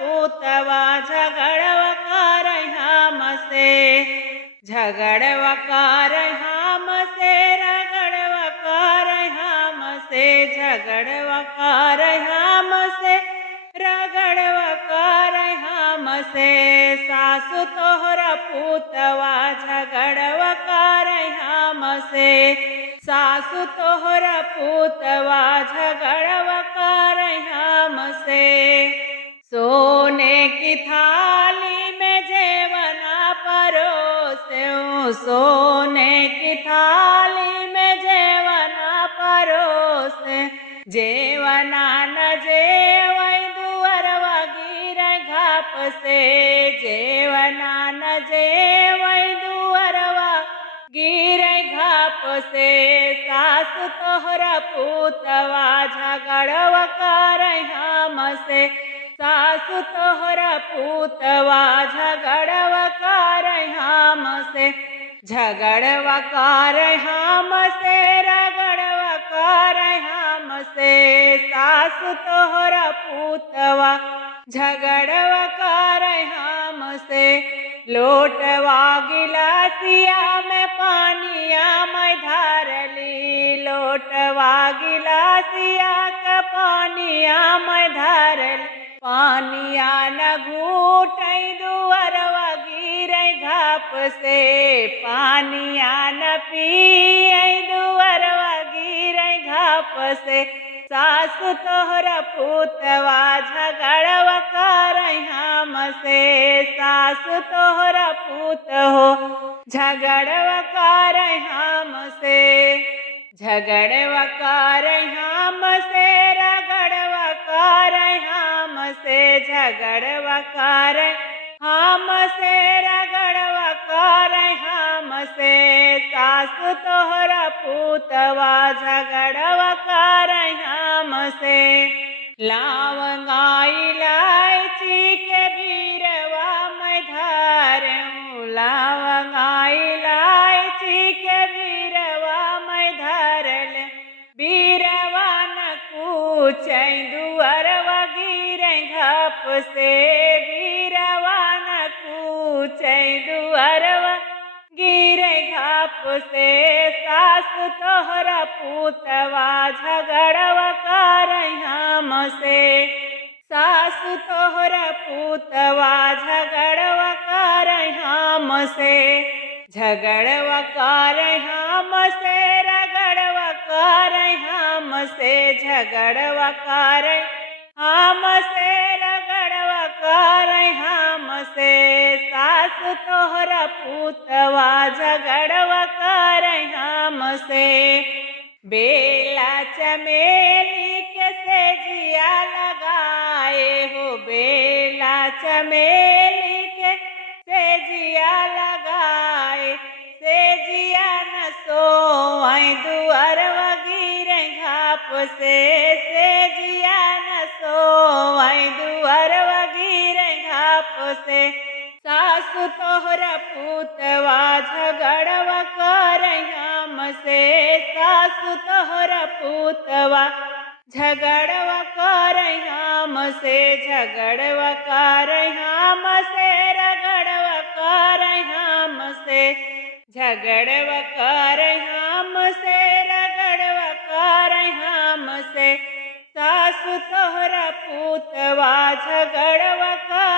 पूतवा झगड़वा कर हमसे, झगड़वा कर हमसे, रगड़वा कर हमसे, झगड़वा कर हमसे, रगड़वा कर हमसे। सासु तोहरा पूतवा झगड़वा कर हमसे, सासु तोहरा पूतवा झगड़वा कर हमसे। सोने की थाली में जेवना परोसऊं, सोने की थाली में जेवना परोसे, जेवना न जेवै दुअरवा गिरै घाप से, जेवना न जेवै दुअरवा गिरै घाप से। सासु तोहरा पूतवा झगड़वा कर हमसे, सासु तोहरा पूतवा झगड़वा कर हमसे, झगड़वा कर हमसे, रगड़वा कर हमसे। सासु तोहरा पूतवा झगड़वा कर हमसे। लोटवा गिलासिया में पानिया मैं धरली, लोटवा गिलासिया का पानिया मैं धरली, पानिया न घूटै दुअरवा गिरै घाप से, पानिया न पियै दुअरवा गिरै घाप से। सासु तोहरा पूतवा झगड़वा कर हमसे, सासु तोहरा पूत हो झगड़वा कर हमसे, झगड़वा कर हमसे, रगड़वा कर हमसे, झगड़वा कर हमसे, रगड़वा कर हमसे। सासु तोहरा पूतवा झगड़वा कर हमसे। लवंगा इलायची के बीरवा मैं धरऊं, लवंगा इलायची के बीरवा मैं धरल, बीरवा न कूचै दुअरवा गिरै घाप से, बीरवा न कूचै दुअरवा गिरै घाप से। सासु तोहरा पूतवा झगड़वा कर हमसे, सासु तोहरा पूतवा झगड़वा कर हमसे, झगड़वा कर हमसे, रगड़वा कर हमसे, झगड़वा कर हमसे, रगड़वा कर हमसे। सासु तोहरा पूतवा झगड़वा कर हमसे। बेला चमेली के सेजिया लगाए हो, बेला चमेली के सेजिया लगाए, सेजिया न सोवै दुअरवा गिरै घाप से, सेजिया न सोवै दुअरवा गिरै घाप से। सासु तोहरा पूतवा झगड़वा कर हमसे, सासु तोहरा पूतवा झगड़वा कर हमसे, झगड़वा कर हमसे, रगड़वा कर हमसे, झगड़वा कर हमसे, रगड़वा कर हमसे। सासु तोहरा पूतवा झगड़वा कर